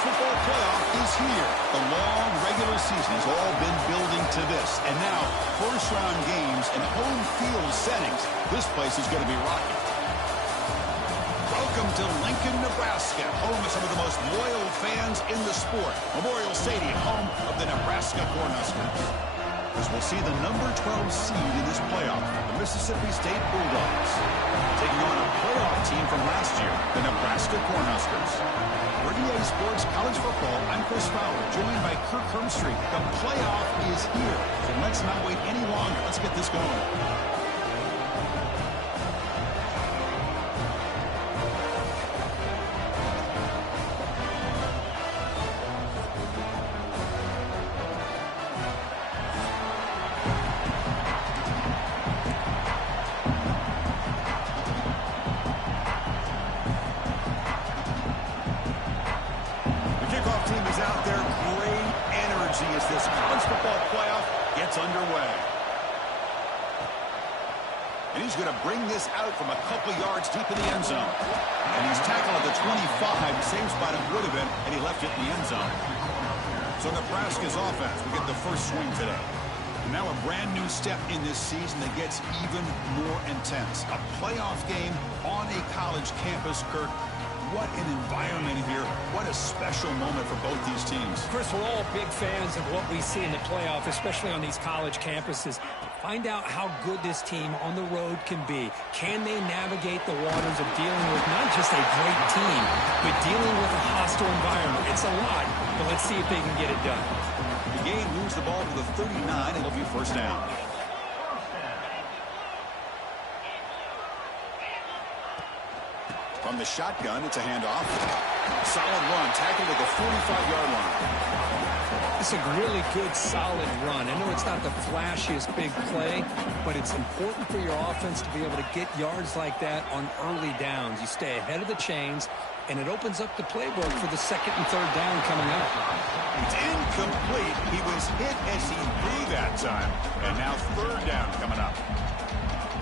football playoff is here. The long regular season has all been building to this. And now, first-round games and home field settings. This place is going to be rocking. Welcome to Lincoln, Nebraska, home of some of the most loyal fans in the sport. Memorial Stadium, home of the Nebraska Cornhuskers. As we'll see the number 12 seed in this playoff, the Mississippi State Bulldogs, taking on a playoff team from last year, the Nebraska Cornhuskers. For EA Sports College Football, I'm Chris Fowler, joined by Kirk Hermstreet. The playoff is here, so let's not wait any longer. Let's get this going. As this college football playoff gets underway. And he's going to bring this out from a couple yards deep in the end zone. And he's tackled at the 25, same spot it would have been, and he left it in the end zone. So Nebraska's offense will get the first swing today. And now a brand new step in this season that gets even more intense. A playoff game on a college campus, Kirk. What an environment here. What a special moment for both these teams. Chris, we're all big fans of what we see in the playoff, especially on these college campuses. Find out how good this team on the road can be. Can they navigate the waters of dealing with not just a great team, but dealing with a hostile environment? It's a lot, but let's see if they can get it done. The game moves the ball to the 39. It'll be first down. From the shotgun, it's a handoff. Solid run, tackled at the 45-yard line. It's a really good, solid run. I know it's not the flashiest big play, but it's important for your offense to be able to get yards like that on early downs. You stay ahead of the chains, and it opens up the playbook for the second and third down coming up. It's incomplete. He was hit as he threw that time, and now third down coming up.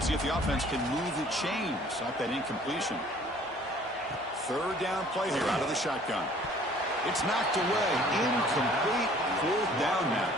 See if the offense can move the chains off that incompletion. Third down play here out of the shotgun. It's knocked away. Incomplete. Fourth down now.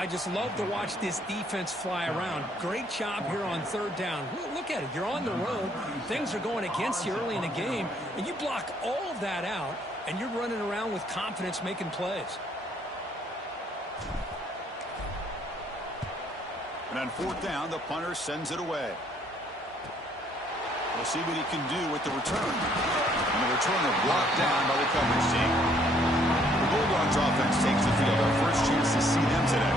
I just love to watch this defense fly around. Great job here on third down. Look at it. You're on the road. Things are going against you early in the game, and you block all of that out, and you're running around with confidence making plays. And on fourth down, the punter sends it away. We'll see what he can do with the return. And the returner blocked down by the coverage team. The Bulldogs offense takes the field. Our first chance to see them today.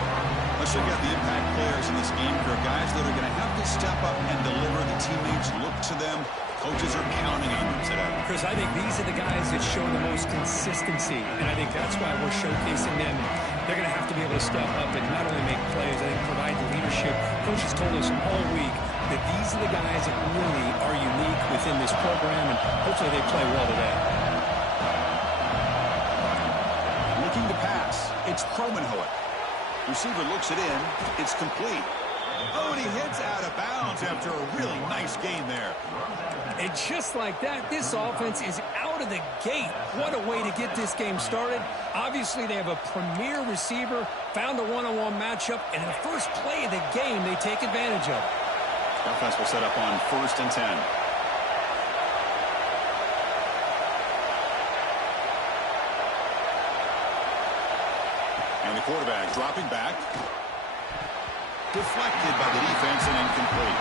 Let's check out the impact players in this game. There are guys that are going to have to step up and deliver. The teammates look to them. Coaches are counting on them today. Chris, I think these are the guys that show the most consistency, and I think that's why we're showcasing them. They're going to have to be able to step up and not only make plays, I think provide the leadership. Coaches told us all week that these are the guys that really are unique within this program, and hopefully they play well today. Looking to pass. It's Cromenhoek. Receiver looks it in. It's complete. Oh, and he hits out of bounds after a really nice game there. And just like that, this offense is out of the gate. What a way to get this game started. Obviously, they have a premier receiver, found a one-on-one matchup, and in the first play of the game, they take advantage of it. The offense will set up on 1st and 10. And the quarterback dropping back. Deflected by the defense and incomplete.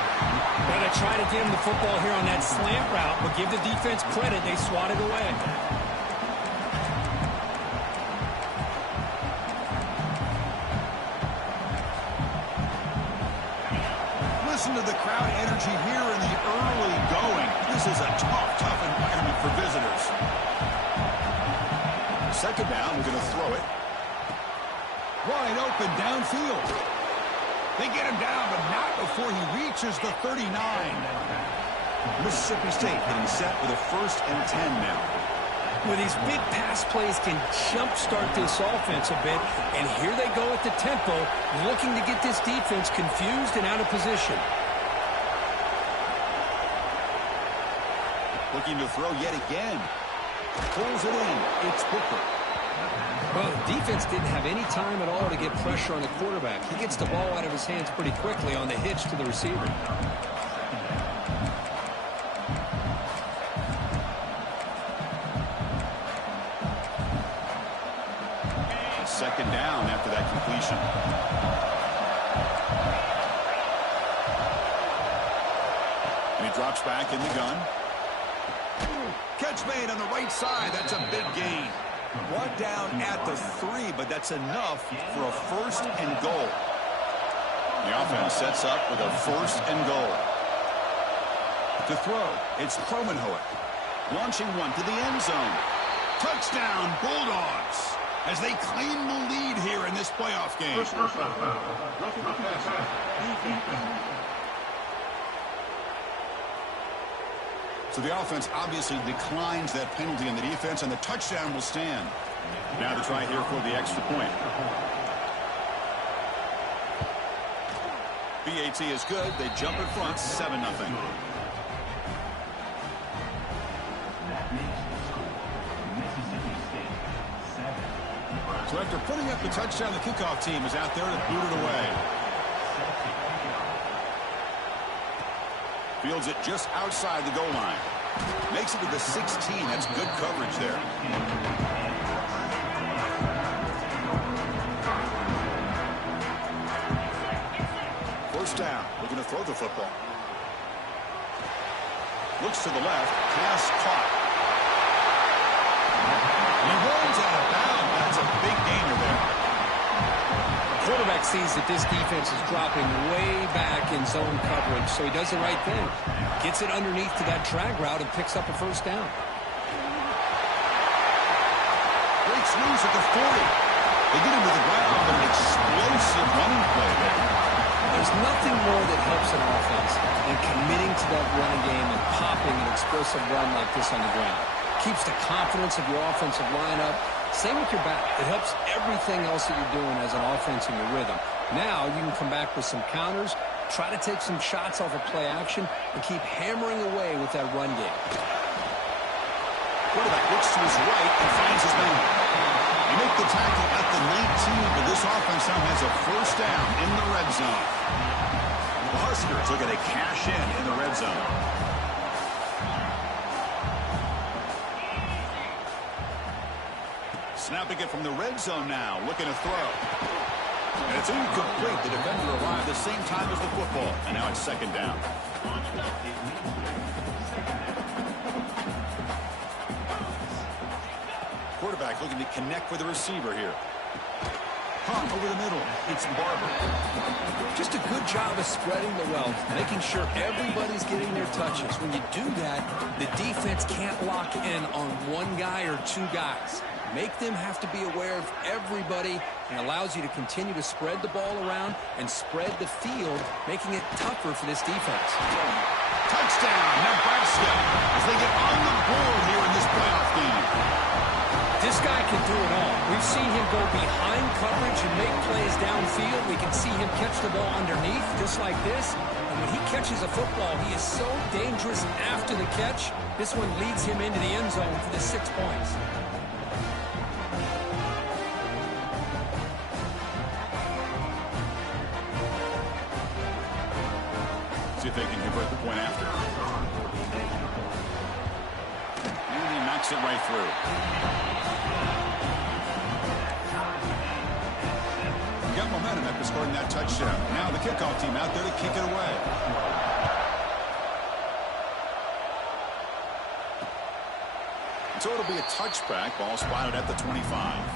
Well, they try to get him the football here on that slant route, but give the defense credit. They swatted away. Listen to the crowd energy here in the early going. This is a tough environment for visitors. Second down, we're going to throw it. Wide open downfield. They get him down, but not before he reaches the 39. Mississippi State getting set with a 1st and 10 now. Well, these big pass plays can jumpstart this offense a bit, and here they go at the tempo, looking to get this defense confused and out of position. Looking to throw yet again. Pulls it in. It's Booker. Well, the defense didn't have any time at all to get pressure on the quarterback. He gets the ball out of his hands pretty quickly on the hitch to the receiver. Second down after that completion. And he drops back in the gun. Catch made on the right side. That's a big gain. Brought down at the 3, but that's enough for a first and goal. The offense sets up with a first and goal. To throw, it's Kromenhoek. Launching one to the end zone. Touchdown, Bulldogs, as they claim the lead here in this playoff game. So the offense obviously declines that penalty in the defense, and the touchdown will stand. Now to try here for the extra point. BAT is good. They jump in front, 7-0. So after putting up the touchdown, the kickoff team is out there to boot it away. Fields it just outside the goal line. Makes it to the 16. That's good coverage there. First down. Looking to throw the football. Looks to the left. Pass caught. And he runs out of bounds. That's a big gainer there. Quarterback sees that this defense is dropping way back in zone coverage, so he does the right thing. Gets it underneath to that drag route and picks up a first down. Breaks loose at the 40. They get him to the ground, but an explosive running play there. There's nothing more that helps an offense than committing to that running game and popping an explosive run like this on the ground. Keeps the confidence of your offensive lineup. Same with your back. It helps everything else that you're doing as an offense in your rhythm. Now you can come back with some counters, try to take some shots off of play action, and keep hammering away with that run game. Quarterback looks to his right and finds his man. They make the tackle at the 19, but this offense now has a first down in the red zone. The Huskers looking to cash in the red zone. Snapping it from the red zone now, looking to throw. And it's incomplete. The defender arrived the same time as the football, and now it's second down. Quarterback looking to connect with the receiver here. Pump over the middle. It's Barber. Just a good job of spreading the wealth, making sure everybody's getting their touches. When you do that, the defense can't lock in on one guy or two guys. Make them have to be aware of everybody, and allows you to continue to spread the ball around and spread the field, making it tougher for this defense. Touchdown, Nebraska, as they get on the board here in this playoff game. This guy can do it all. We've seen him go behind coverage and make plays downfield. We can see him catch the ball underneath, just like this. And when he catches a football, he is so dangerous after the catch. This one leads him into the end zone for the 6 points. See if they can convert the point after. And he knocks it right through. He got momentum after scoring that touchdown. Now the kickoff team out there to kick it away. So it'll be a touchback. Ball spotted at the 25.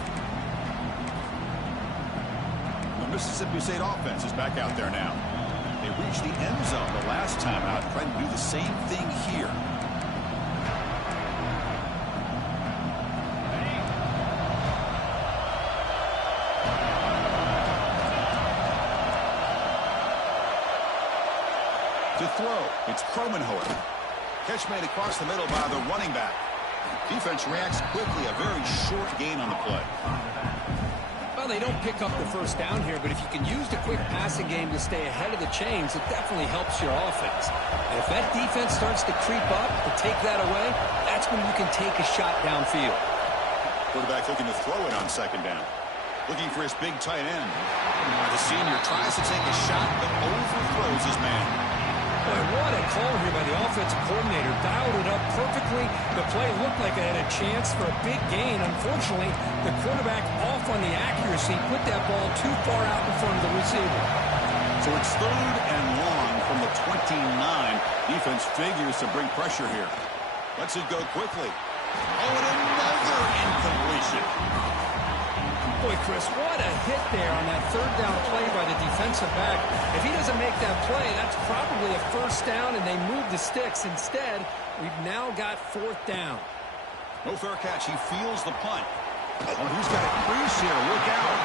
The Mississippi State offense is back out there now. They reached the end zone the last time out, trying to do the same thing here. To throw, it's Kromenhoek. Catch made across the middle by the running back. Defense reacts quickly. A very short gain on the play. Well, they don't pick up the first down here, but if you can use the quick passing game to stay ahead of the chains, it definitely helps your offense. And if that defense starts to creep up to take that away, that's when you can take a shot downfield. Quarterback looking to throw it on second down. Looking for his big tight end. The senior tries to take a shot, but overthrows his man. Boy, what a call here by the offensive coordinator. Dialed it up perfectly. The play looked like it had a chance for a big gain. Unfortunately, the quarterback off on the accuracy put that ball too far out in front of the receiver. So it's 3rd and long from the 29. Defense figures to bring pressure here. Lets it go quickly. Oh, and another incompletion. Boy, Chris, what a hit there on that 3rd down play by the defensive back. If he doesn't make that play, that's probably a first down, and they move the sticks. Instead, we've now got 4th down. No fair catch. He feels the punt. Oh, who's got a crease here? Look out.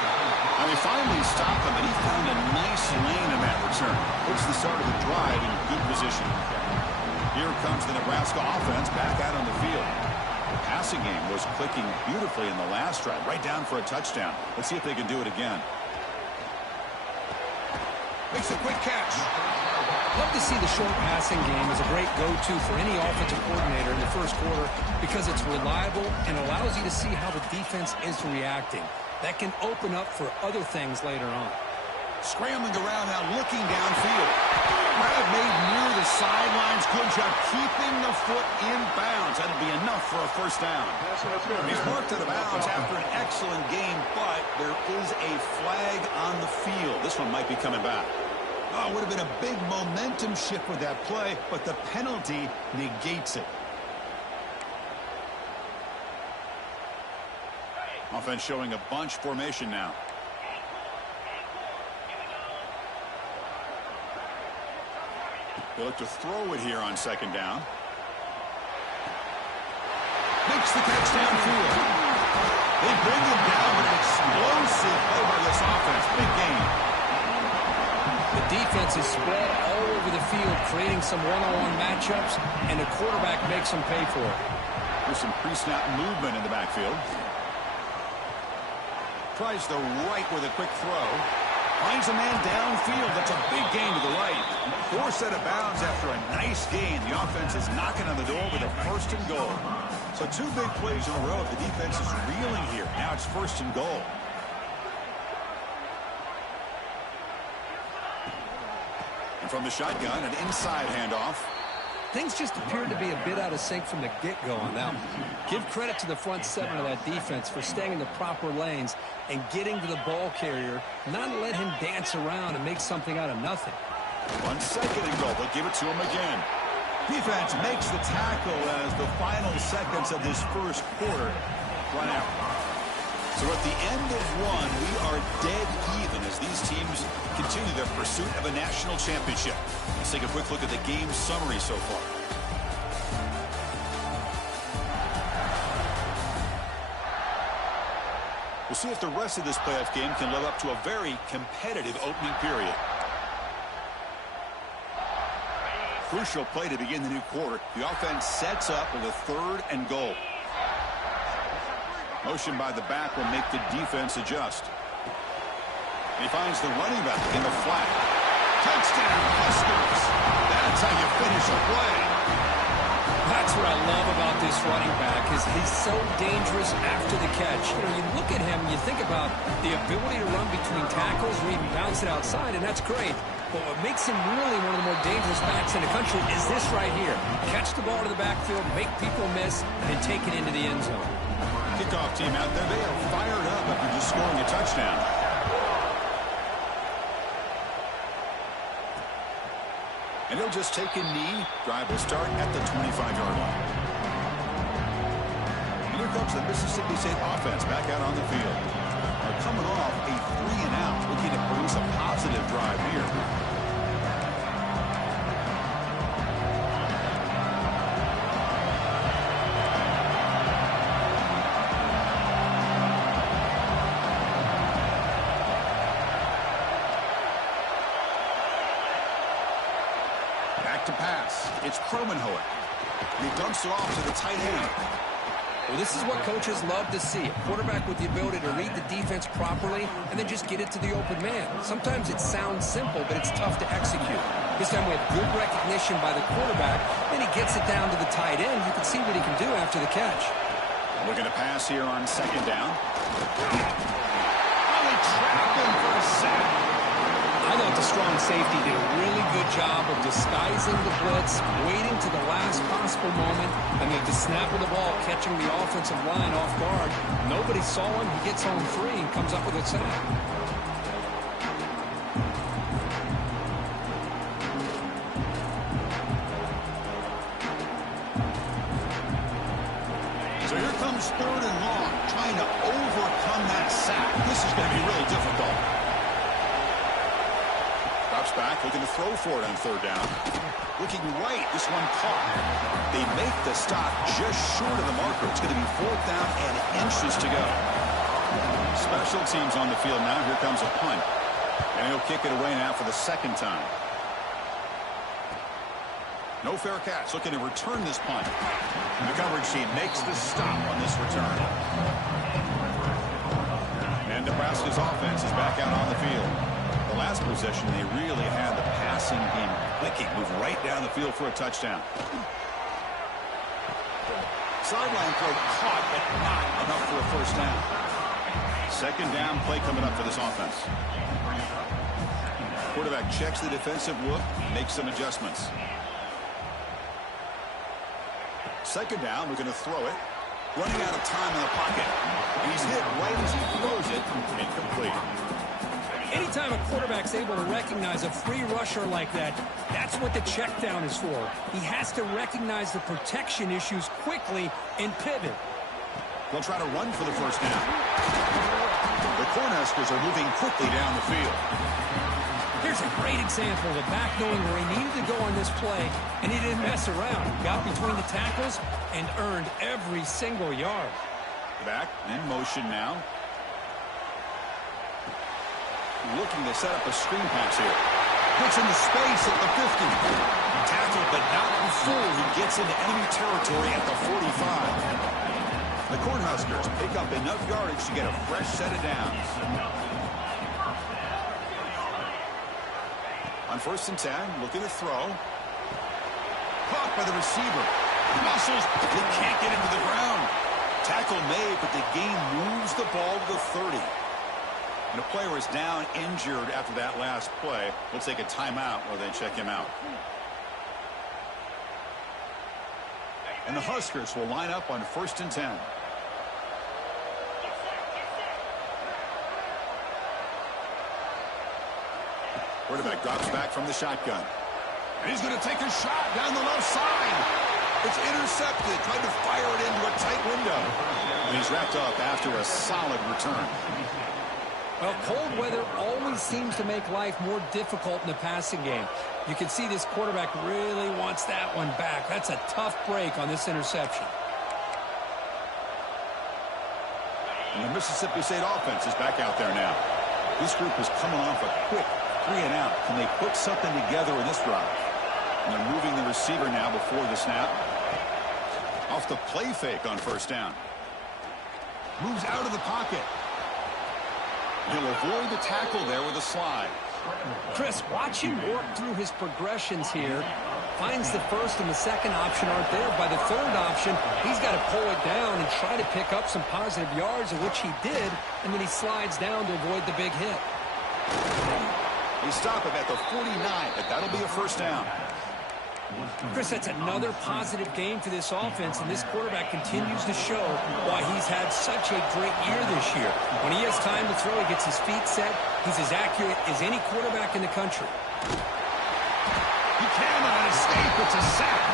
Now, they finally stopped him, and he found a nice lane in that return. Puts the start of the drive in good position. Here comes the Nebraska offense back out on the field. The passing game was clicking beautifully in the last drive, right down for a touchdown. Let's see if they can do it again. Makes a quick catch. Love to see the short passing game as a great go-to for any offensive coordinator in the first quarter because it's reliable and allows you to see how the defense is reacting. That can open up for other things later on. Scrambling around now, looking downfield. Grab made near the sidelines. Good job keeping the foot in bounds. That'll be enough for a first down. He's marked out of bounds after an excellent game, but there is a flag on the field. This one might be coming back. Oh, it would have been a big momentum shift with that play, but the penalty negates it. Offense showing a bunch formation now. They look to throw it here on second down. Makes the catch downfield. They bring him down with an explosive play by this offense. Big game. The defense is spread all over the field, creating some one-on-one matchups, and the quarterback makes them pay for it. There's some pre-snap movement in the backfield. Tries the right with a quick throw. Finds a man downfield. That's a big gain to the right. Forced out of bounds after a nice gain. The offense is knocking on the door with a 1st and goal. So 2 big plays in a row. The defense is reeling here. Now it's 1st and goal. And from the shotgun, an inside handoff. Things just appeared to be a bit out of sync from the get-go on that one. Give credit to the front 7 of that defense for staying in the proper lanes and getting to the ball carrier, not let him dance around and make something out of nothing. 1 second and goal. They'll give it to him again. Defense makes the tackle as the final seconds of this first quarter run out. So at the end of one, we are dead even as these teams continue their pursuit of a national championship. Let's take a quick look at the game summary so far. We'll see if the rest of this playoff game can live up to a very competitive opening period. Crucial play to begin the new quarter. The offense sets up with a 3rd and goal. Motion by the back will make the defense adjust. He finds the running back in the flat. Touchdown, Huskers. That's how you finish a play. That's what I love about this running back is he's so dangerous after the catch. You know, you look at him, you think about the ability to run between tackles or even bounce it outside, and that's great. But what makes him really one of the more dangerous backs in the country is this right here. Catch the ball to the backfield, make people miss, and take it into the end zone. Kickoff team out there, they are fired up after just scoring a touchdown. And he'll just take a knee. Drive will start at the 25-yard line. And here comes the Mississippi State offense back out on the field. They're coming off a 3-and-out, looking to produce a positive drive here. To pass. It's Cromenhoek. He dumps it off to the tight end. Well, this is what coaches love to see. A quarterback with the ability to read the defense properly and then just get it to the open man. Sometimes it sounds simple, but it's tough to execute. This time we have good recognition by the quarterback. Then he gets it down to the tight end. You can see what he can do after the catch. Looking to pass here on second down. Oh, they trapped him for a sack. I thought the strong safety did a really good job of disguising the blitz, waiting to the last possible moment, and at the snap of the ball, catching the offensive line off guard. Nobody saw him. He gets home free and comes up with a sack. So here comes third and long, trying to overcome that sack. This is going to be really difficult. Drops back, looking to throw for it on third down. Looking right, this one caught. They make the stop just short of the marker. It's going to be fourth down and inches to go. Special teams on the field now. Here comes a punt. And he'll kick it away now for the second time. No fair catch. Looking to return this punt. And the coverage team makes the stop on this return. And Nebraska's offense is back out on the field. The last possession, they really had the passing game clicking. Move right down the field for a touchdown. Sideline throw caught, but not enough for a first down. Second down play coming up for this offense. Quarterback checks the defensive look, makes some adjustments. Second down, we're going to throw it. Running out of time in the pocket. He's hit right as he throws it. Incomplete. Anytime a quarterback's able to recognize a free rusher like that, that's what the check down is for. He has to recognize the protection issues quickly and pivot. They'll try to run for the first down. The Cornhuskers are moving quickly down the field. Here's a great example of a back knowing where he needed to go on this play, and he didn't mess around. Got between the tackles and earned every single yard. Back in motion now. Looking to set up a screen pass here. Puts into space at the 50. Tackled, but not before he gets into enemy territory at the 45. The Cornhuskers pick up enough yardage to get a fresh set of downs. On first and 10, looking to throw. Caught by the receiver. Muscles, they can't get him to the ground. Tackle made, but the game moves the ball to the 30. And the player is down injured after that last play. We'll take a timeout while they check him out. And the Huskers will line up on first and 10. Quarterback drops back from the shotgun. And he's going to take a shot down the left side. It's intercepted. Tried to fire it into a tight window. And he's wrapped up after a solid return. Well, cold weather always seems to make life more difficult in the passing game. You can see this quarterback really wants that one back. That's a tough break on this interception. And the Mississippi State offense is back out there now. This group is coming off a quick 3 and out. Can they put something together in this drive? And they're moving the receiver now before the snap. Off the play fake on first down. Moves out of the pocket. He'll avoid the tackle there with a slide. Chris, watch him work through his progressions here. Finds the first and the second option aren't there. By the third option, he's got to pull it down and try to pick up some positive yards, of which he did, and then he slides down to avoid the big hit. They stop him at the 49, but that'll be a first down. Chris, that's another positive game for this offense, and this quarterback continues to show why he's had such a great year this year. When he has time to throw, he gets his feet set. He's as accurate as any quarterback in the country. He cannot escape. It's a sack.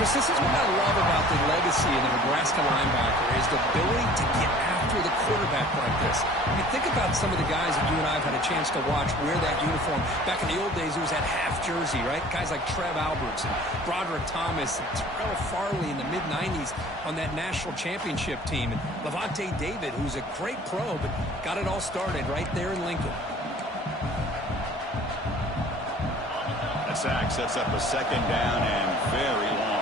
Chris, this is what I love about the legacy of the Nebraska linebacker is the ability to get after the quarterback like this. I mean, think about some of the guys that you and I have had a chance to watch wear that uniform. Back in the old days, it was that half jersey, right? Guys like Trev Alberts and Broderick Thomas and Terrell Farley in the mid-90s on that national championship team. And Levante David, who's a great pro, but got it all started right there in Lincoln. The sack sets up a second down and very long.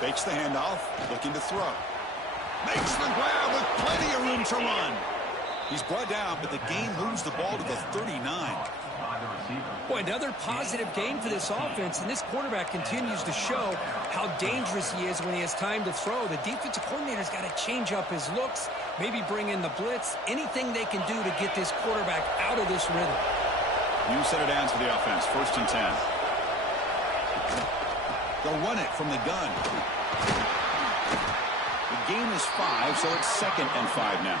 Fakes the handoff, looking to throw. Makes the grab with plenty of room to run. He's brought down, but the gain moves the ball to the 39. Boy, another positive gain for this offense, and this quarterback continues to show how dangerous he is when he has time to throw. The defensive coordinator's got to change up his looks, maybe bring in the blitz, anything they can do to get this quarterback out of this rhythm. New set of downs for the offense, 1st and 10. They'll run it from the gun. The gain is 5, so it's 2nd and 5 now.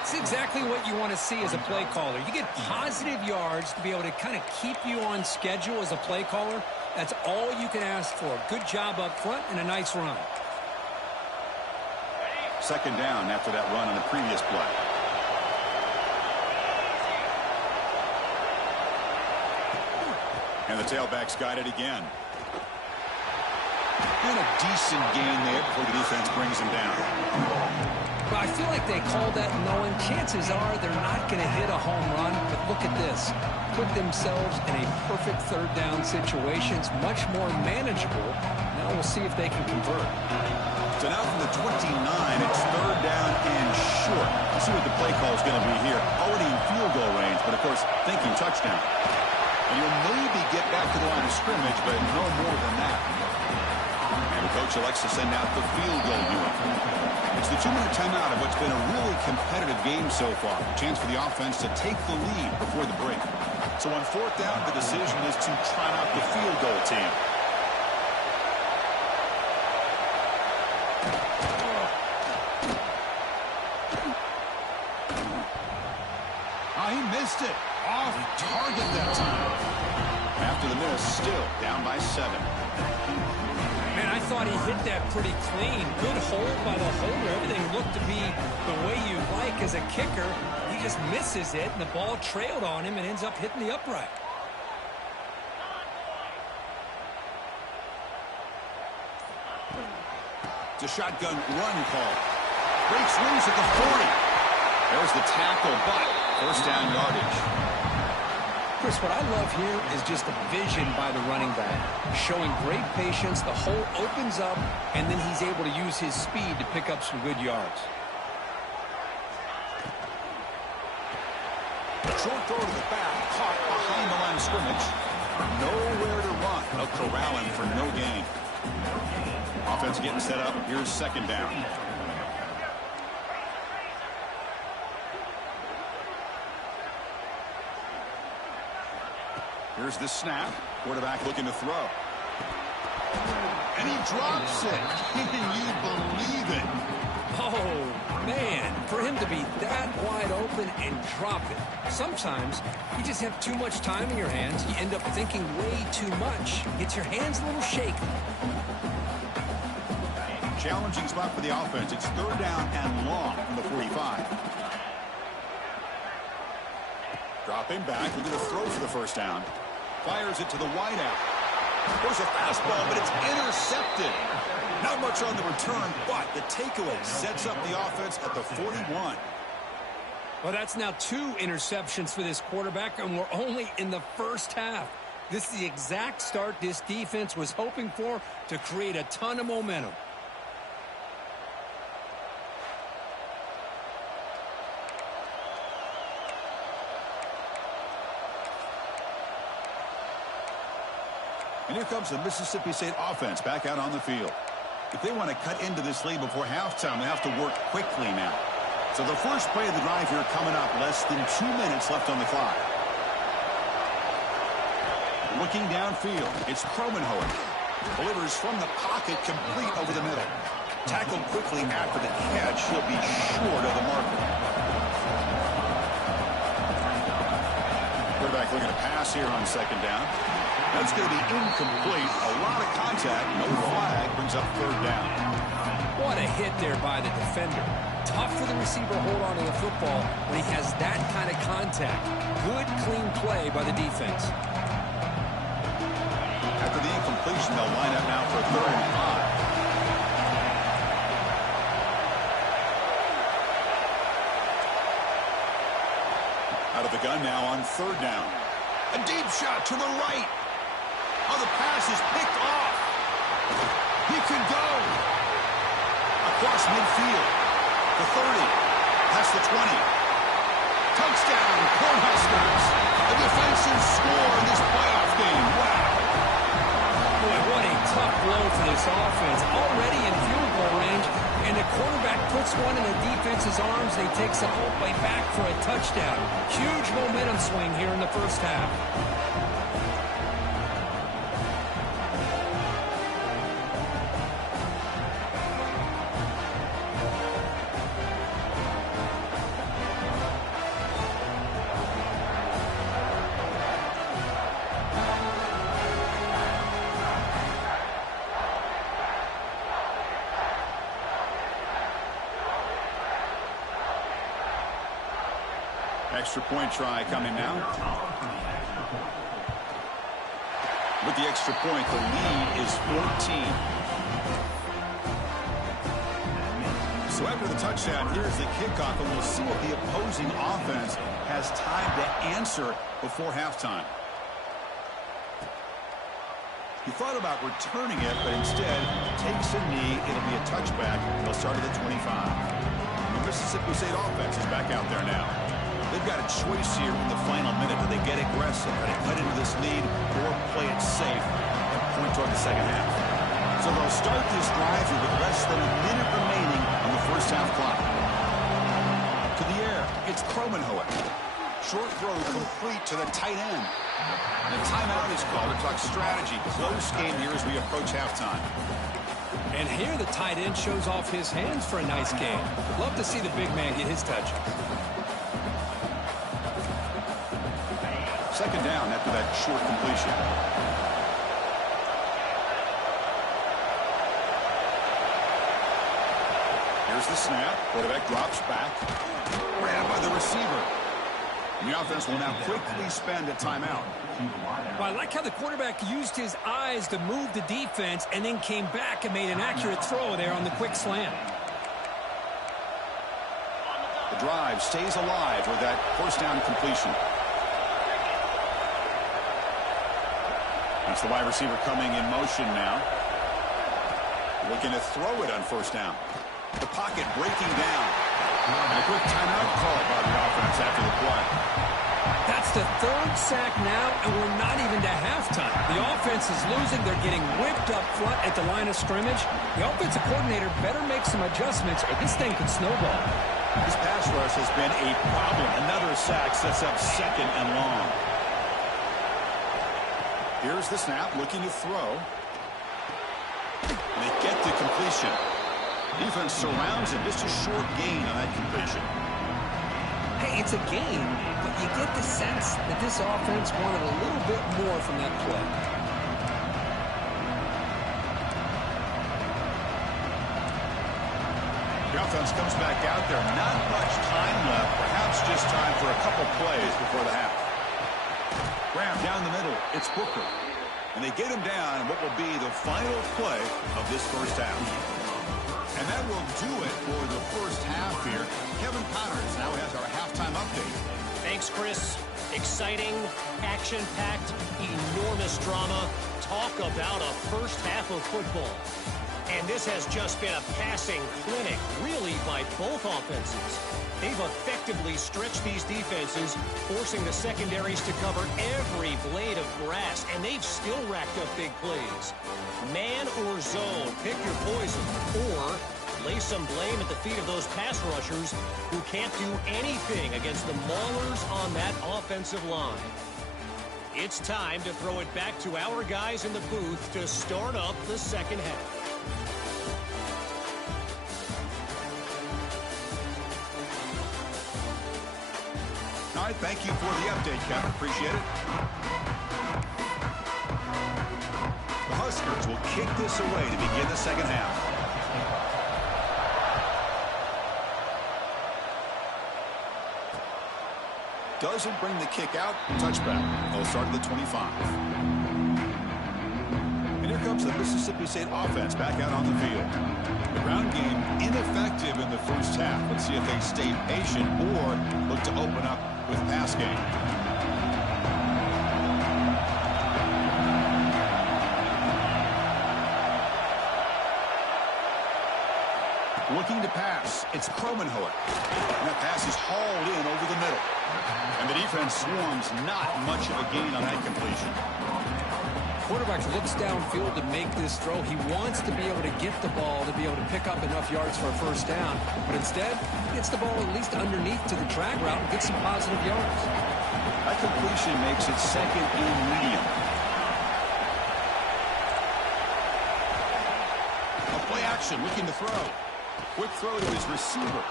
It's exactly what you want to see as a play caller. You get positive yards to be able to kind of keep you on schedule as a play caller. That's all you can ask for. Good job up front and a nice run. 2nd down after that run on the previous play. And the tailback's got it again. And a decent gain there before the defense brings him down. But I feel like they called that knowing chances are they're not going to hit a home run. But look at this. Put themselves in a perfect 3rd down situation. It's much more manageable. Now we'll see if they can convert. So now from the 29, it's 3rd down and short. Let's see what the play call is going to be here. Already in field goal range, but of course thinking touchdown. And you'll maybe get back to the line of scrimmage, but no more than that. And the coach elects to send out the field goal unit. It's the 2-minute timeout of what's been a really competitive game so far. A chance for the offense to take the lead before the break. So on 4th down, the decision is to trot out the field goal team. Oh, he missed it. Off target that time. After the miss, still down by 7. Man, I thought he hit that pretty clean. Good hold by the holder. Everything looked to be the way you like as a kicker. He just misses it, and the ball trailed on him and ends up hitting the upright. It's a shotgun run call. Breaks loose at the 40. There's the tackle, but 1st down yardage. Chris, what I love here is just the vision by the running back. Showing great patience, the hole opens up, and then he's able to use his speed to pick up some good yards. Short throw to the back, caught behind the line of scrimmage. Nowhere to run. They'll corral him for no gain. Offense getting set up. Here's 2nd down. Here's the snap. Quarterback looking to throw. And he drops it. Can you believe it? Oh, man. For him to be that wide open and drop it. Sometimes you just have too much time in your hands. You end up thinking way too much. Gets your hands a little shaky. Challenging spot for the offense. It's 3rd down and long from the 45. Dropping back. Looking to throw for the 1st down. Fires it to the wideout. There's a fastball, but it's intercepted. Not much on the return, but the takeaway sets up the offense at the 41. Well, that's now 2 interceptions for this quarterback, and we're only in the 1st half. This is the exact start this defense was hoping for to create a ton of momentum. And here comes the Mississippi State offense back out on the field. If they want to cut into this lead before halftime, they have to work quickly now. So the first play of the drive here coming up, less than 2 minutes left on the clock. Looking downfield, it's Kromenhoek. Delivers from the pocket, complete over the middle. Tackled quickly after the catch. He'll be short of the marker. Quarterback looking to pass here on 2nd down. That's going to be incomplete. A lot of contact. No flag. Brings up 3rd down. What a hit there by the defender. Tough for the receiver to hold on to the football when he has that kind of contact. Good, clean play by the defense. After the incompletion, they'll line up now for 3rd and 5. Out of the gun now on 3rd down. A deep shot to the right. Oh, the pass is picked off. He across midfield. The 30. Past the 20. Touchdown, Cornhuskers. A defensive score in this playoff game. Wow. Boy, what a tough blow for this offense. Already in field goal range, and the quarterback puts one in the defense's arms. They takes it all the way back for a touchdown. Huge momentum swing here in the first half. Extra point try coming now. With the extra point, the lead is 14. So after the touchdown, here's the kickoff, and we'll see what the opposing offense has time to answer before halftime. He thought about returning it, but instead takes a knee. It'll be a touchback. They'll start at the 25. The Mississippi State offense is back out there now. They've got a choice here in the final minute. Do they get aggressive? Do they cut into this lead or play it safe and point toward the second half? So they'll start this drive here with less than a minute remaining on the first half clock. To the air, it's Kromenhoek. Short throw complete to the tight end. And a timeout is called to talk strategy. Close game here as we approach halftime. And here the tight end shows off his hands for a nice game. Love to see the big man get his touch. Second down after that short completion. Here's the snap. Quarterback drops back. Grabbed by the receiver. And the offense will now quickly spend a timeout. Well, I like how the quarterback used his eyes to move the defense and then came back and made an accurate throw there on the quick slant. The drive stays alive with that first down completion. That's the wide receiver coming in motion now. Looking to throw it on first down. The pocket breaking down. And a quick timeout call by the offense after the play. That's the third sack now, and we're not even to halftime. The offense is losing. They're getting whipped up front at the line of scrimmage. The offensive coordinator better make some adjustments or this thing could snowball. This pass rush has been a problem. Another sack sets up second and long. Here's the snap, looking to throw. And they get the completion. Defense surrounds him. Just a short gain on that completion. Hey, it's a game, but you get the sense that this offense wanted a little bit more from that play. The offense comes back out there. Not much time left. Perhaps just time for a couple plays before the half. Graham down the middle. It's Booker. And they get him down in what will be the final play of this first half. And that will do it for the first half here. Kevin Connors now has our halftime update. Thanks, Chris. Exciting, action-packed, enormous drama. Talk about a first half of football. And this has just been a passing clinic, really, by both offenses. They've effectively stretched these defenses, forcing the secondaries to cover every blade of grass, and they've still racked up big plays. Man or zone, pick your poison, or lay some blame at the feet of those pass rushers who can't do anything against the maulers on that offensive line. It's time to throw it back to our guys in the booth to start up the second half. All right, thank you for the update, Kevin. Appreciate it. The Huskers will kick this away to begin the second half. Doesn't bring the kick out. Touchback. They'll start at the 25. And here comes the Mississippi State offense back out on the field. The ground game ineffective in the first half. Let's see if they stay patient or look to open up with pass game. Looking to pass. It's Kromenhoek. And that pass is hauled in over the middle. And the defense swarms. Not much of a gain on that completion. Quarterback looks downfield to make this throw. He wants to be able to get the ball to be able to pick up enough yards for a first down. But instead, he gets the ball at least underneath to the drag route and gets some positive yards. That completion makes it second and medium. A play action, looking to throw. Quick throw to his receiver.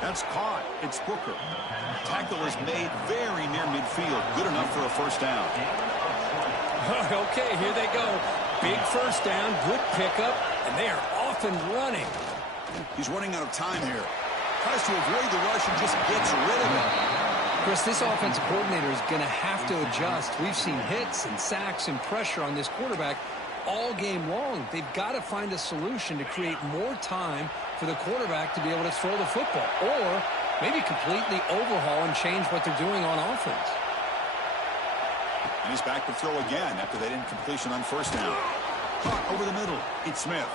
That's caught. It's Booker. Tackle is made very near midfield. Good enough for a first down. Okay, here they go. Big first down, good pickup, and they are off and running. He's running out of time here. Tries to avoid the rush and just gets rid of it. Chris, this offensive coordinator is going to have to adjust. We've seen hits and sacks and pressure on this quarterback all game long. They've got to find a solution to create more time for the quarterback to be able to throw the football, or maybe completely overhaul and change what they're doing on offense. And he's back to throw again after that incompletion on first down. Caught over the middle. It's Smith.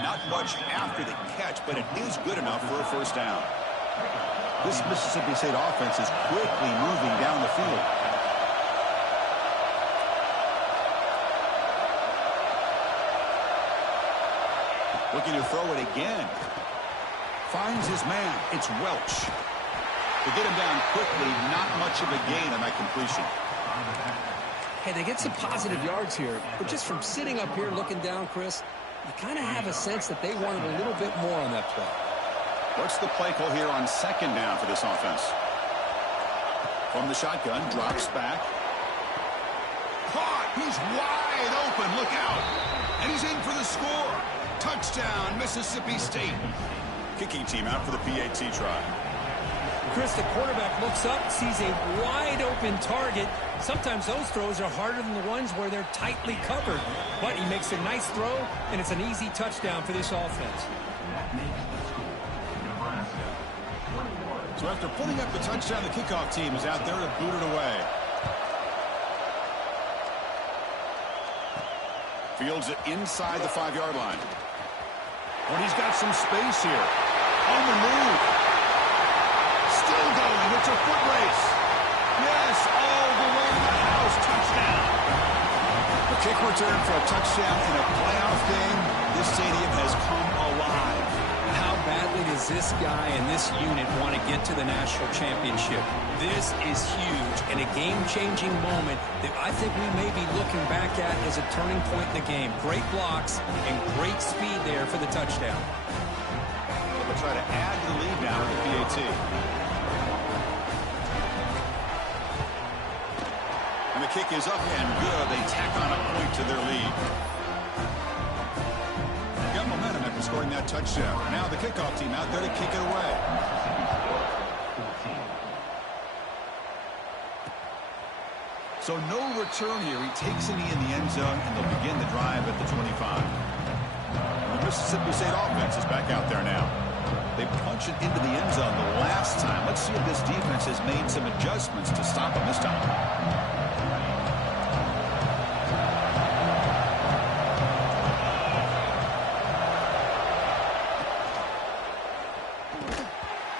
Not much after the catch, but it is good enough for a first down. This Mississippi State offense is quickly moving down the field. Looking to throw it again. Finds his man. It's Welch. To get him down quickly, not much of a gain on that completion. Hey, they get some positive yards here, but just from sitting up here looking down, Chris, you kind of have a sense that they wanted a little bit more on that play. What's the play call here on second down for this offense? From the shotgun, drops back. Caught! He's wide open. Look out! And he's in for the score. Touchdown, Mississippi State. Kicking team out for the PAT try. Chris, the quarterback looks up, sees a wide-open target. Sometimes those throws are harder than the ones where they're tightly covered. But he makes a nice throw, and it's an easy touchdown for this offense. So after putting up the touchdown, the kickoff team is out there to boot it away. Fields it inside the 5-yard line. But he's got some space here. On the move. Still going. It's a foot race. Yes, all the way to the house. Touchdown. A kick return for a touchdown in a playoff game. This stadium has come alive. How badly does this guy and this unit want to get to the national championship? This is huge and a game-changing moment that I think we may be looking back at as a turning point in the game. Great blocks and great speed there for the touchdown. They'll try to add to the lead now with the PAT. And the kick is up and good. They tack on a point to their lead. Got momentum after scoring that touchdown. Now the kickoff team out there to kick it away. So no return here. He takes a knee in the end zone, and they'll begin the drive at the 25. The Mississippi State offense is back out there now. They punch it into the end zone the last time. Let's see if this defense has made some adjustments to stop them this time.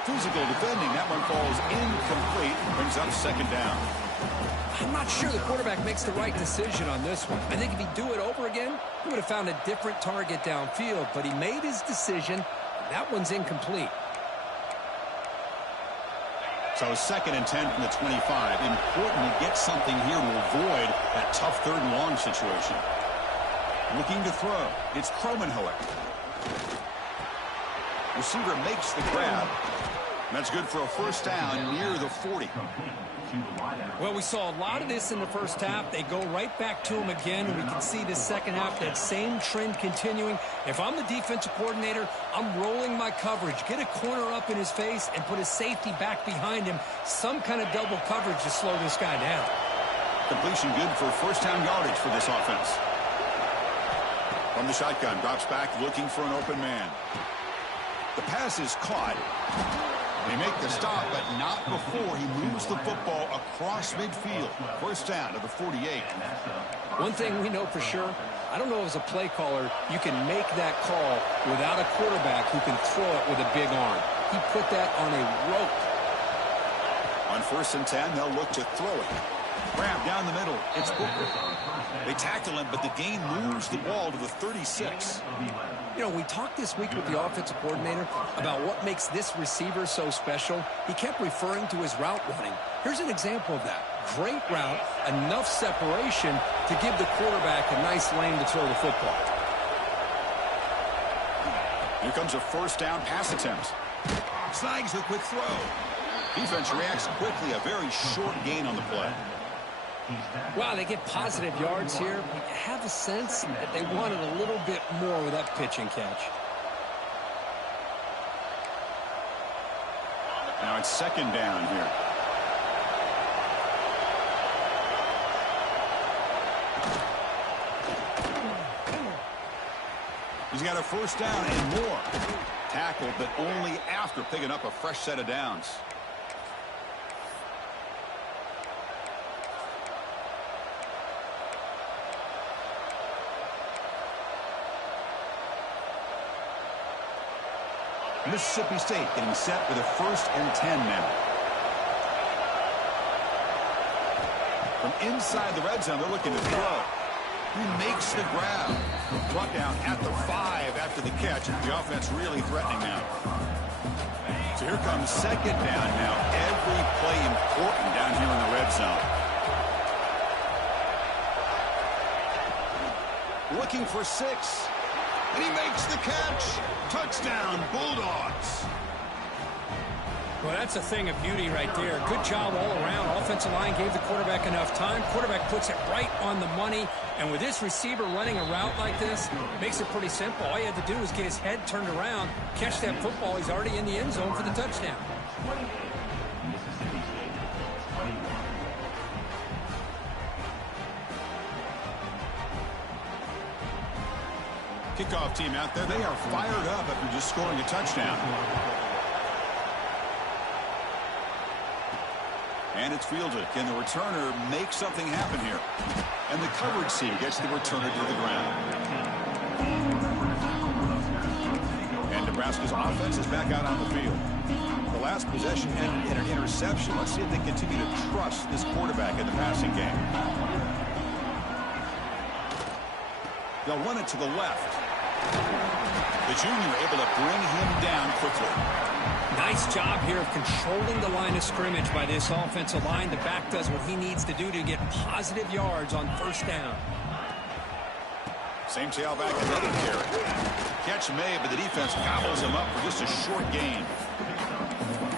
Physical defending. That one falls incomplete and brings up second down. I'm not sure the quarterback makes the right decision on this one. I think if he'd do it over again, he would have found a different target downfield, but he made his decision. That one's incomplete. So second and 10 from the 25. Important to get something here to avoid that tough third and long situation. Looking to throw. It's Kromenhoek. Receiver makes the grab. That's good for a first down near the 40. Well, we saw a lot of this in the first half. They go right back to him again, and we can see the second half, that same trend continuing. If I'm the defensive coordinator, I'm rolling my coverage. Get a corner up in his face and put his safety back behind him. Some kind of double coverage to slow this guy down. Completion good for first down yardage for this offense. From the shotgun, drops back looking for an open man. The pass is caught. They make the stop, but not before he moves the football across midfield. First down to the 48. One thing we know for sure, I don't know as a play caller, you can make that call without a quarterback who can throw it with a big arm. He put that on a rope. On 1st and 10, they'll look to throw it. Grab down the middle. It's Booker. They tackle him, but the gain moves the ball to the 36. You know, we talked this week with the offensive coordinator about what makes this receiver so special. He kept referring to his route running. Here's an example of that. Great route, enough separation to give the quarterback a nice lane to throw the football. Here comes a first down pass attempt. Snags the quick throw. Defense reacts quickly. A very short gain on the play. Wow, they get positive yards here. You have a sense that they wanted a little bit more with that pitch and catch. Now it's 2nd down here. He's got a first down and more. Tackled, but only after picking up a fresh set of downs. Mississippi State getting set with a 1st and 10 now. From inside the red zone, they're looking to throw. He makes the grab. Brought down at the 5 after the catch. The offense really threatening now. So here comes 2nd down now. Every play important down here in the red zone. Looking for 6. And he makes the catch. Touchdown, Bulldogs. Well, that's a thing of beauty right there. Good job all around. Offensive line gave the quarterback enough time. Quarterback puts it right on the money. And with this receiver running a route like this, makes it pretty simple. All you had to do was get his head turned around, catch that football. He's already in the end zone for the touchdown. Kickoff team out there, they are fired up after just scoring a touchdown. And it's fielded. Can the returner make something happen here? And the coverage team gets the returner to the ground. And Nebraska's offense is back out on the field. The last possession ended in an interception. Let's see if they continue to trust this quarterback in the passing game. They'll run it to the left. The junior able to bring him down quickly. Nice job here of controlling the line of scrimmage by this offensive line. The back does what he needs to do to get positive yards on 1st down. Same tailback, another carry. Catch made, but the defense gobbles him up for just a short gain.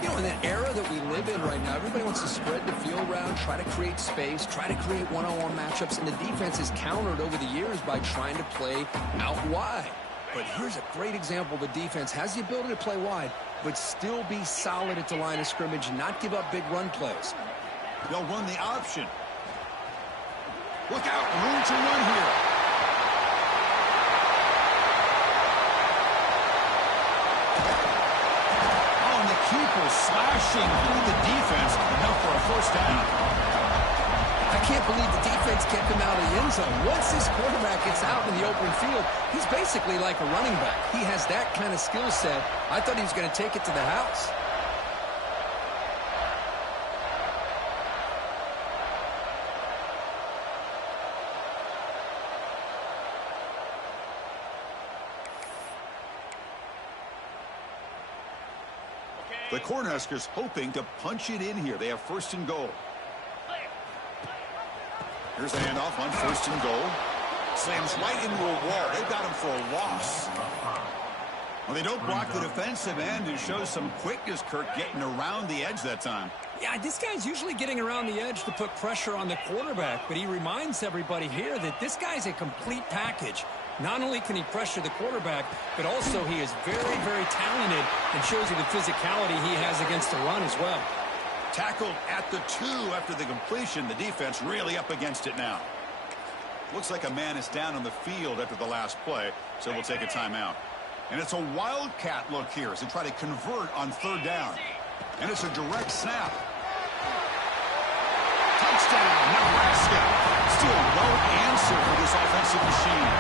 You know, in the era that we live in right now, everybody wants to spread the field around, try to create space, try to create one-on-one matchups, and the defense is countered over the years by trying to play out wide. But here's a great example. The defense has the ability to play wide, but still be solid at the line of scrimmage and not give up big run plays. They'll run the option. Look out, room to run here. Oh, and the keeper slashing through the defense, enough for a first down. I can't believe the defense kept him out of the end zone. Once this quarterback gets out in the open field, he's basically like a running back. He has that kind of skill set. I thought he was going to take it to the house. The Cornhuskers hoping to punch it in here. They have 1st and goal. Here's the handoff on 1st and goal. Slams right into a wall. They've got him for a loss. Well, they don't block the defensive end and show some quickness, Kirk, getting around the edge that time. Yeah, this guy's usually getting around the edge to put pressure on the quarterback, but he reminds everybody here that this guy's a complete package. Not only can he pressure the quarterback, but also he is very, very talented and shows you the physicality he has against the run as well. Tackled at the 2 after the completion. The defense really up against it now. Looks like a man is down on the field after the last play, so we'll take a timeout. And it's a wildcat look here as they try to convert on 3rd down. And it's a direct snap. Touchdown, Nebraska. Still no answer for this offensive machine.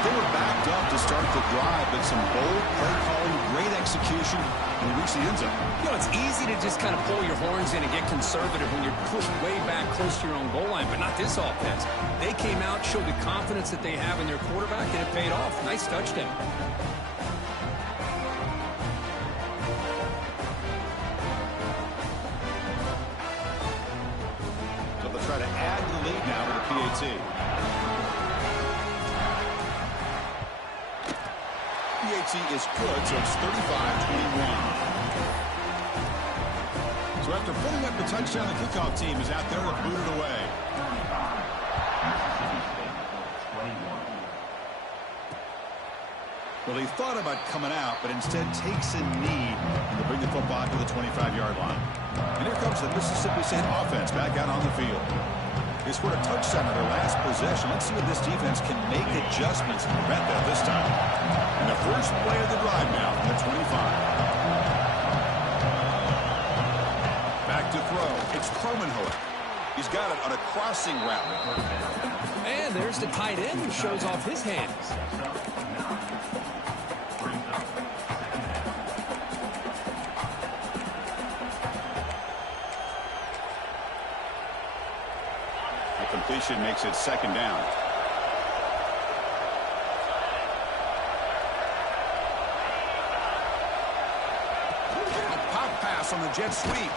They were backed up to start the drive, but some bold play calling, great execution, and they reached the end zone. You know, it's easy to just kind of pull your horns in and get conservative when you're pushed way back close to your own goal line, but not this offense. They came out, showed the confidence that they have in their quarterback, and it paid off. Nice touchdown. So they'll try to add to the lead now with the PAT. PAT is good, so it's 35-21. So after putting up the touchdown, the kickoff team is out there to boot it away. Well, he thought about coming out, but instead takes a knee to bring the football to the 25-yard line. And here comes the Mississippi State offense back out on the field. They scored a touchdown in their last possession. Let's see if this defense can make adjustments and prevent that this time. And the first play of the drive now from the 25. Back to throw. It's Cromenhoek. He's got it on a crossing route. And there's the tight end who shows off his hands. Completion makes it second down. A pop pass on the jet sweep.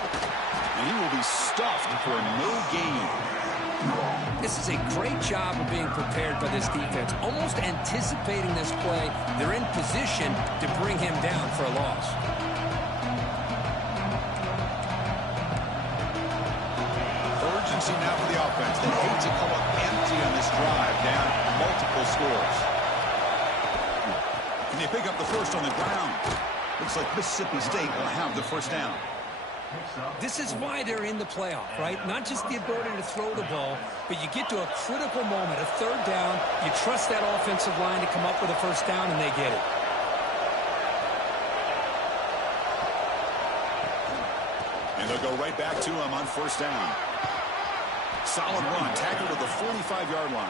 And he will be stuffed for no gain. This is a great job of being prepared by this defense. Almost anticipating this play, they're in position to bring him down for a loss. Now for the offense. They hate to come up empty on this drive, down multiple scores. Can they pick up the first on the ground? Looks like Mississippi State will have the first down. This is why they're in the playoff, right? Not just the ability to throw the ball, but you get to a critical moment, a third down. You trust that offensive line to come up with a first down, and they get it. And they'll go right back to him on first down. Solid run, tackled at the 45-yard line.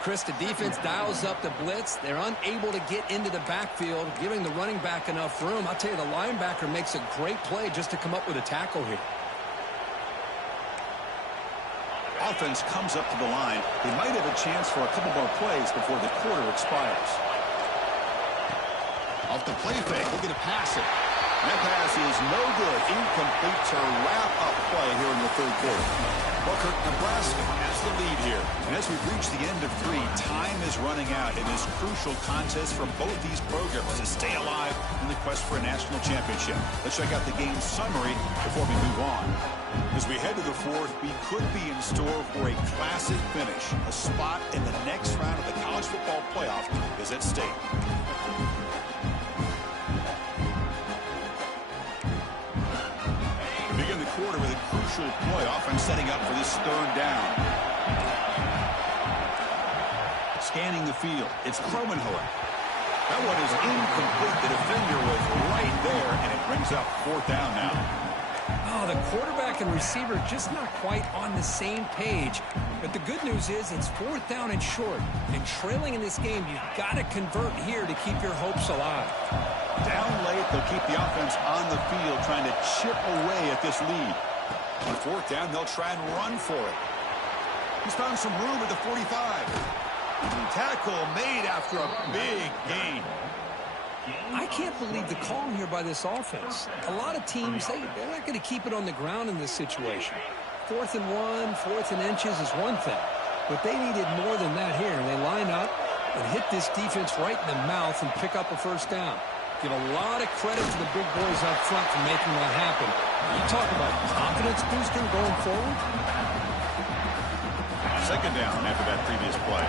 Chris, the defense dials up the blitz. They're unable to get into the backfield, giving the running back enough room. I'll tell you, the linebacker makes a great play just to come up with a tackle here. Offense comes up to the line. They might have a chance for a couple more plays before the quarter expires. Off the play fake, looking to pass it. That pass is no good. Incomplete to wrap up play here in the third quarter. Booker, Nebraska has the lead here. And as we've reached the end of 3, time is running out in this crucial contest for both these programs to stay alive in the quest for a national championship. Let's check out the game summary before we move on. As we head to the fourth, we could be in store for a classic finish. A spot in the next round of the college football playoff is at stake. Begin the quarter with a crucial play, offense setting up for this third down. Scanning the field, it's Cromenhoek. That one is incomplete. The defender was right there, and it brings up fourth down now. Oh, the quarterback and receiver just not quite on the same page. But the good news is it's fourth down and short. And trailing in this game, you've got to convert here to keep your hopes alive. Down late, they'll keep the offense on the field, trying to chip away at this lead. On fourth down, they'll try and run for it. He's found some room at the 45. Tackle made after a big gain. I can't believe the call here by this offense. A lot of teams, they're not going to keep it on the ground in this situation. 4th and 1, 4th and inches is one thing. But they needed more than that here. And they line up and hit this defense right in the mouth and pick up a first down. Give a lot of credit to the big boys up front for making that happen. You talk about confidence booster going forward. Second down after that previous play.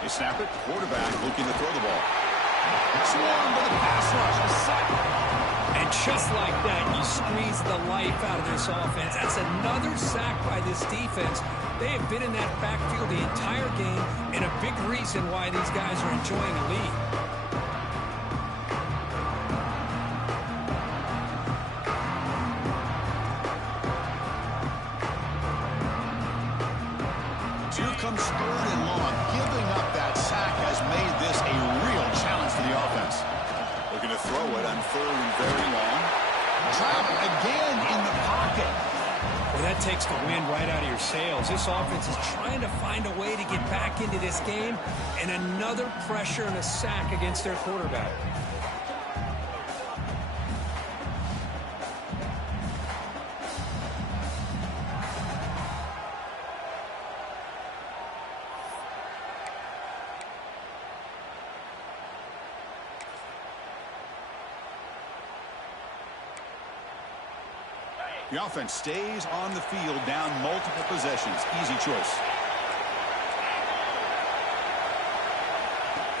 They snap it. Quarterback looking to throw the ball. Swarmed by the pass rush. And Just like that, you squeeze the life out of this offense. That's another sack by this defense. They have been in that backfield the entire game, and a big reason why these guys are enjoying a lead. Here comes 3rd and long. Giving up that sack has made this a real challenge for the offense. Looking to throw it on 3rd and very long. Trapped again in the pocket. Well, that takes the wind right out of your sails. This offense is trying to find a way to get back into this game, and another pressure and a sack against their quarterback. The offense stays on the field, down multiple possessions. Easy choice.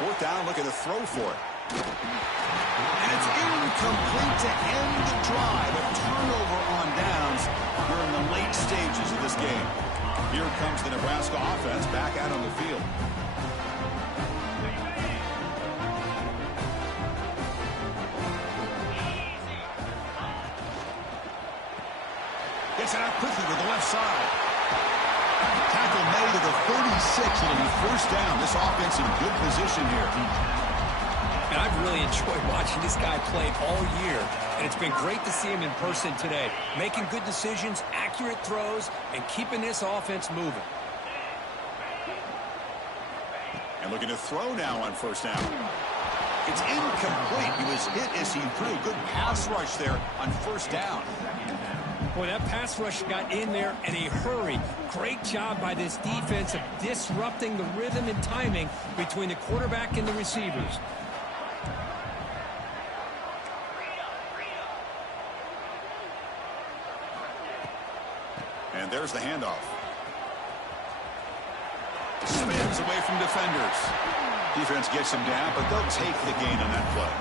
4th down, looking to throw for it. And it's incomplete to end the drive. A turnover on downs here in the late stages of this game. Here comes the Nebraska offense back out on the field. Gets it out quickly with the left side. Tackle made at the 36. It'll be 1st down. This offense in good position here. And I've really enjoyed watching this guy play all year, and it's been great to see him in person today, making good decisions, accurate throws, and keeping this offense moving. And looking to throw now on 1st down. It's incomplete. He was hit as he threw. Good pass rush there on 1st down. Boy, that pass rush got in there in a hurry. Great job by this defense of disrupting the rhythm and timing between the quarterback and the receivers. And there's the handoff. Spins away from defenders. Defense gets him down, but they'll take the gain on that play.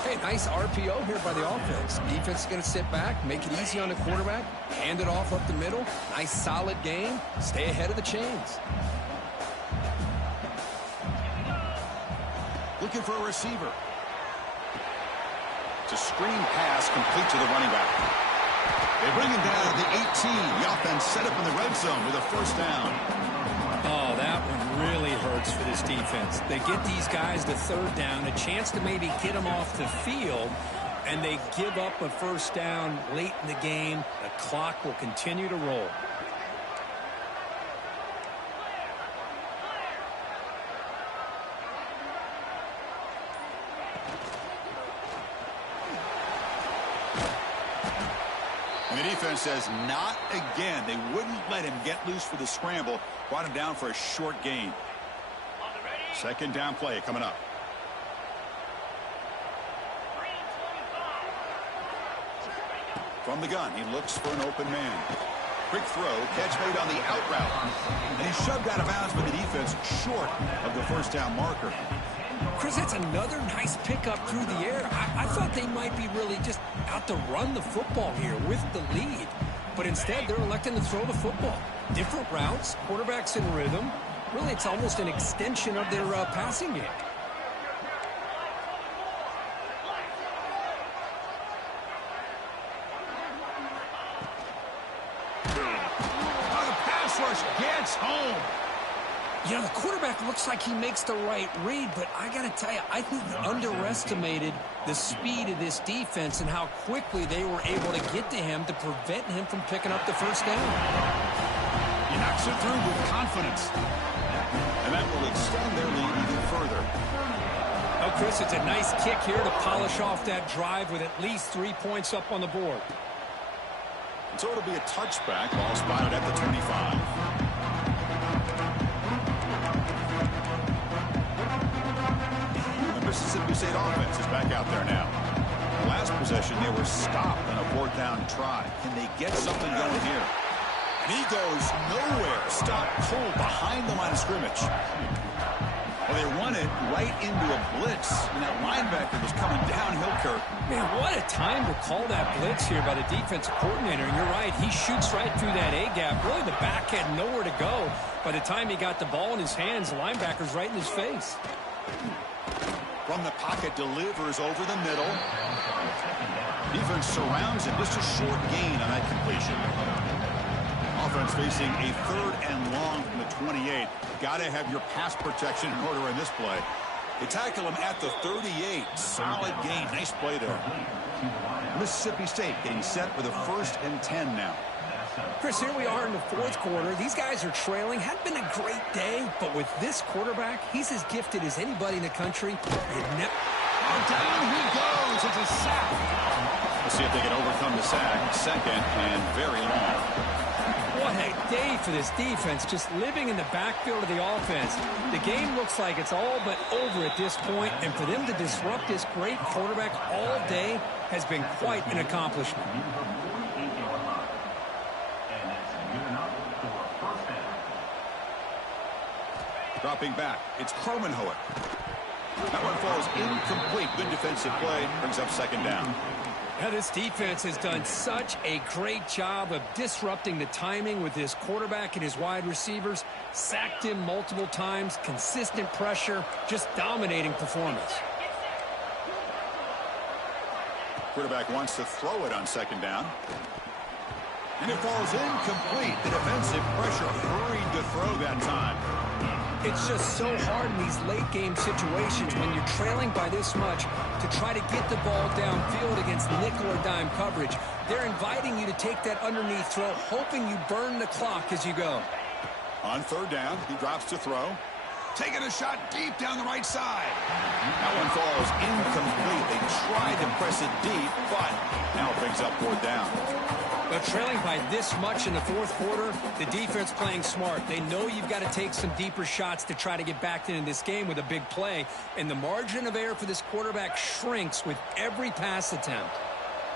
Hey, nice RPO here by the offense. Defense is going to sit back, make it easy on the quarterback, hand it off up the middle. Nice, solid game. Stay ahead of the chains. Looking for a receiver. It's a screen pass complete to the running back. They bring him down to the 18. The offense set up in the red zone with a 1st down. Oh, that one really hurts for this defense. They get these guys the 3rd down, a chance to maybe get them off the field, and they give up a 1st down late in the game. The clock will continue to roll. And the defense says not again. They wouldn't let him get loose for the scramble. Brought him down for a short gain. 2nd down play coming up. From the gun, he looks for an open man. Quick throw, catch made on the out route. And he's shoved out of bounds by the defense short of the 1st down marker. Chris, that's another nice pickup through the air. I thought they might be really just out to run the football here with the lead. But instead, they're electing to throw the football. Different routes, quarterbacks in rhythm. Really, it's almost an extension of their passing game. The pass rush gets home. You know, the quarterback looks like he makes the right read, but I got to tell you, I think he underestimated the speed of this defense and how quickly they were able to get to him to prevent him from picking up the 1st down. He knocks it through with confidence. And that will extend their lead even further. Oh, Chris, it's a nice kick here to polish off that drive with at least 3 points up on the board. And so it'll be a touchback, ball spotted at the 25. Mississippi State offense is back out there now. The last possession, they were stopped on a 4th down try. Can they get something going here? And he goes nowhere. Stopped cold behind the line of scrimmage. Well, they run it right into a blitz, and that linebacker was coming downhill, Kirk. Man, what a time to call that blitz here by the defensive coordinator. And you're right, he shoots right through that A-gap. Really, the back had nowhere to go. By the time he got the ball in his hands, the linebacker's right in his face. From the pocket, delivers over the middle. Defense surrounds him. Just a short gain on that completion. Offense facing a 3rd and long from the 28. Got to have your pass protection in order in this play. They tackle him at the 38. Solid gain. Nice play there. Mississippi State getting set for the 1st and 10 now. Chris, here we are in the 4th quarter. These guys are trailing. Hadn't been a great day, but with this quarterback, he's as gifted as anybody in the country. Down he goes. It's a sack. Let's see if they can overcome the sack. 2nd and very long. What a day for this defense, just living in the backfield of the offense. The game looks like it's all but over at this point, and for them to disrupt this great quarterback all day has been quite an accomplishment. Dropping back, it's Kromenhoek. That one falls incomplete. Good defensive play, brings up 2nd down. Now, this defense has done such a great job of disrupting the timing with his quarterback and his wide receivers. Sacked him multiple times, consistent pressure, just dominating performance. Quarterback wants to throw it on 2nd down. And it falls incomplete. The defensive pressure hurried to throw that time. It's just so hard in these late-game situations when you're trailing by this much to try to get the ball downfield against nickel or dime coverage. They're inviting you to take that underneath throw, hoping you burn the clock as you go. On 3rd down, he drops to throw. Taking a shot deep down the right side. That one falls incomplete. They tried to press it deep, but now it brings up 4th down. But trailing by this much in the 4th quarter, the defense playing smart. They know you've got to take some deeper shots to try to get back into this game with a big play. And the margin of error for this quarterback shrinks with every pass attempt.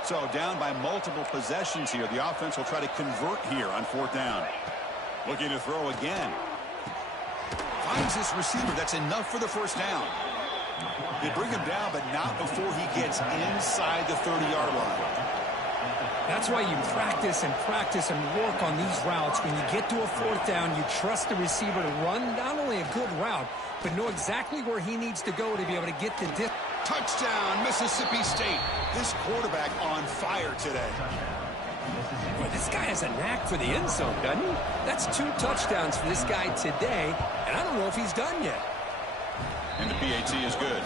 So down by multiple possessions here. The offense will try to convert here on 4th down. Looking to throw again. Finds this receiver. That's enough for the 1st down. They bring him down, but not before he gets inside the 30-yard line. That's why you practice and work on these routes. When you get to a 4th down, you trust the receiver to run not only a good route, but know exactly where he needs to go to be able to get the distance. Touchdown, Mississippi State. This quarterback on fire today. Boy, this guy has a knack for the end zone, doesn't he? That's 2 touchdowns for this guy today, and I don't know if he's done yet. And the PAT is good.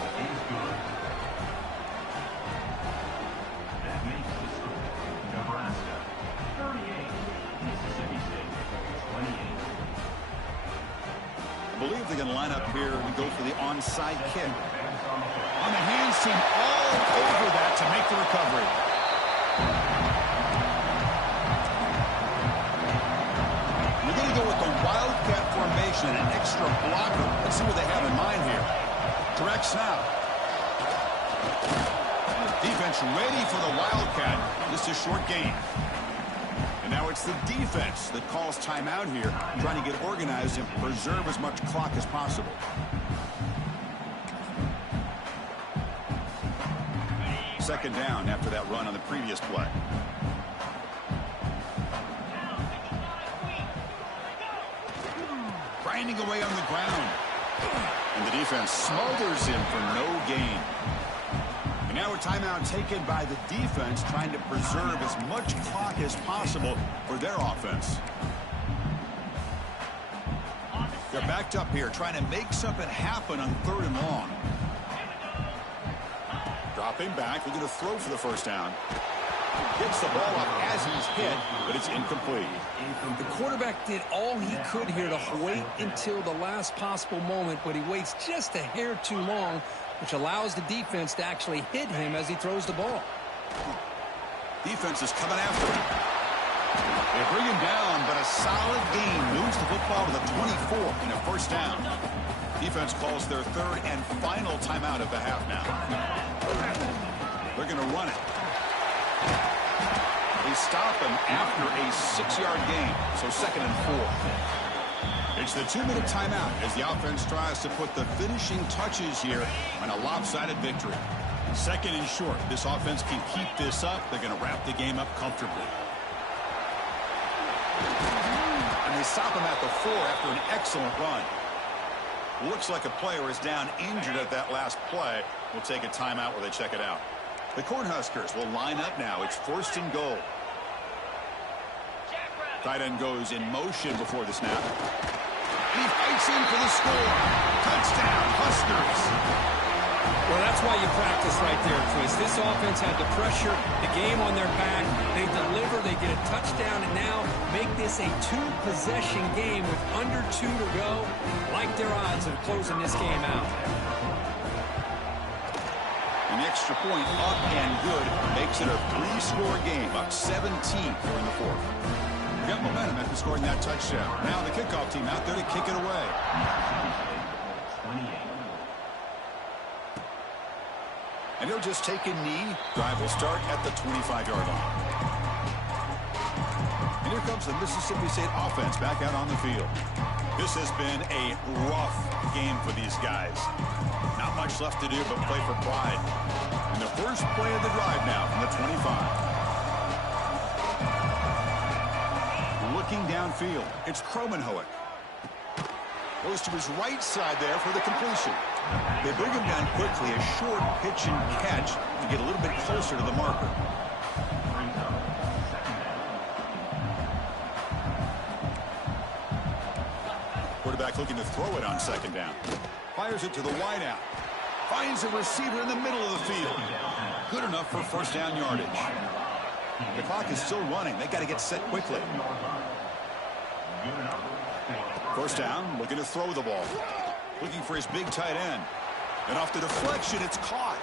I believe they're going to line up here and go for the onside kick. On the hands team all over that to make the recovery. We're going to go with the wildcat formation, an extra blocker. Let's see what they have in mind here. Direct snap. Defense ready for the wildcat. Just a short gain. And now it's the defense that calls timeout here, trying to get organized and preserve as much clock as possible. Second down after that run on the previous play. Grinding away on the ground. And the defense smothers him for no gain. And now a timeout taken by the defense, trying to preserve as much clock as possible for their offense. They're backed up here, trying to make something happen on 3rd and long. Dropping back, looking to throw for the 1st down. Gets the ball up as he's hit, but it's incomplete. The quarterback did all he could here to wait until the last possible moment, but he waits just a hair too long, which allows the defense to actually hit him as he throws the ball. Defense is coming after him. They bring him down, but a solid gain moves the football to the 24 and a 1st down. Defense calls their 3rd and final timeout of the half now. They're going to run it. They stop him after a 6-yard gain, so 2nd and 4. It's the 2-minute timeout as the offense tries to put the finishing touches here on a lopsided victory. Second and short. This offense can keep this up. They're going to wrap the game up comfortably. And they stop him at the 4 after an excellent run. Looks like a player is down injured at that last play. We'll take a timeout while they check it out. The Cornhuskers will line up now. It's first and goal. Tight end goes in motion before the snap. He fights in for the score. Touchdown, Huskers. Well, that's why you practice right there, Chris. This offense had the pressure, the game on their back. They deliver, they get a touchdown, and now make this a 2-possession game with under 2 to go. Like their odds of closing this game out. An extra point up and good makes it a 3-score game, up 17 here in the fourth. Got momentum after scoring that touchdown. Now the kickoff team out there to kick it away. And he'll just take a knee. Drive will start at the 25-yard line. And here comes the Mississippi State offense back out on the field. This has been a rough game for these guys. Not much left to do but play for pride. And the first play of the drive now from the 25. Looking downfield, it's Kromenhoek. Goes to his right side there for the completion. They bring him down quickly, a short pitch and catch to get a little bit closer to the marker. Quarterback looking to throw it on second down. Fires it to the wideout. Finds a receiver in the middle of the field. Good enough for first down yardage. The clock is still running. They got to get set quickly. First down, looking to throw the ball. Looking for his big tight end. And off the deflection, it's caught.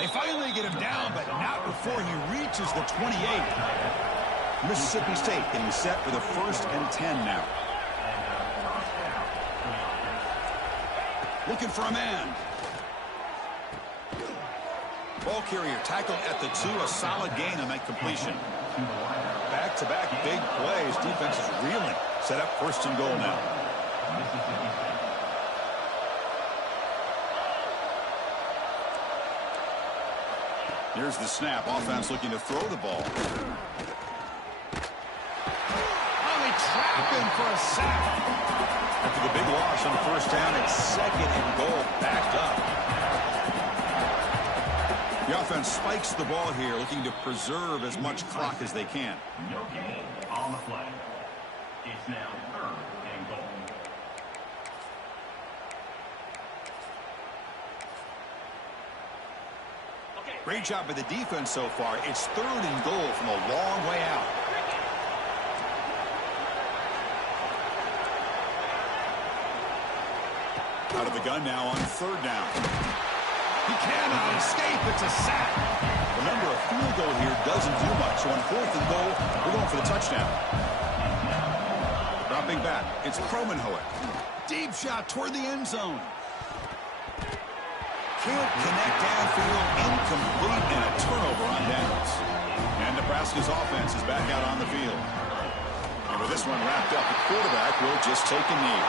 They finally get him down, but not before he reaches the 28. Mississippi State getting set for the 1st and 10 now. Looking for a man. Ball carrier tackled at the 2, a solid gain on that completion. Back-to-back big plays. Defense is reeling. Set up first and goal now. Here's the snap. Offense looking to throw the ball. Oh, they trap him for a sack. After the big loss on first down, it's second and goal. Backed up. The offense spikes the ball here, looking to preserve as much clock as they can. No gain on the play. It's now 3rd and goal. Great job by the defense so far. It's 3rd and goal from a long way out. Out of the gun now on 3rd down. He cannot escape. It's a sack. Remember, a field goal here doesn't do much. So on 4th and goal, we're going for the touchdown. Dropping back, it's Kromenhoek. Deep shot toward the end zone. Can't connect downfield, incomplete, and a turnover on downs. And Nebraska's offense is back out on the field. And with this one wrapped up, the quarterback will just take a knee.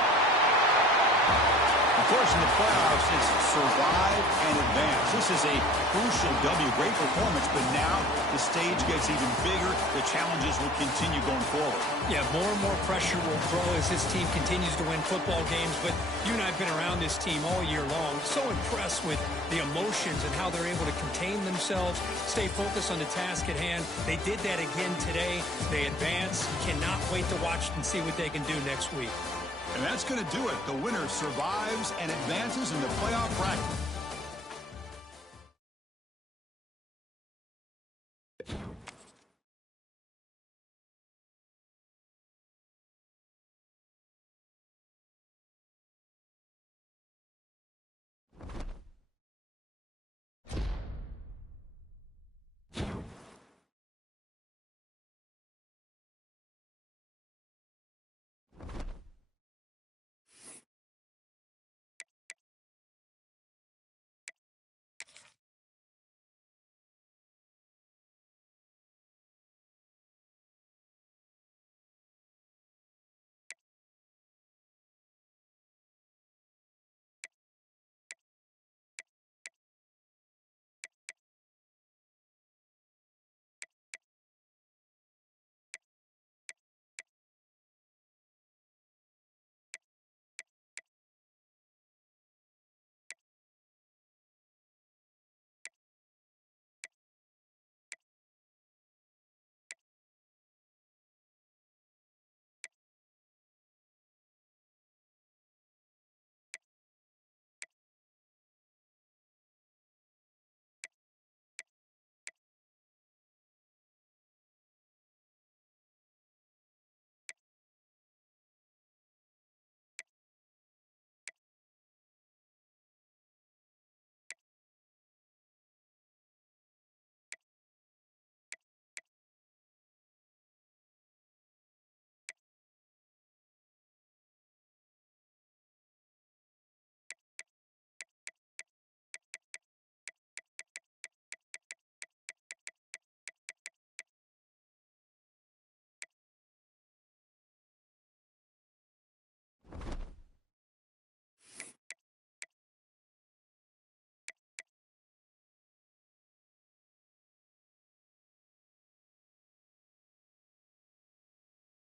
Of course, in the playoffs, it's survive and advance. This is a crucial W. Great performance, but now the stage gets even bigger. The challenges will continue going forward. Yeah, more and more pressure will grow as this team continues to win football games. But you and I have been around this team all year long. So impressed with the emotions and how they're able to contain themselves, stay focused on the task at hand. They did that again today. They advance. Cannot wait to watch and see what they can do next week. And that's going to do it. The winner survives and advances in the playoff bracket.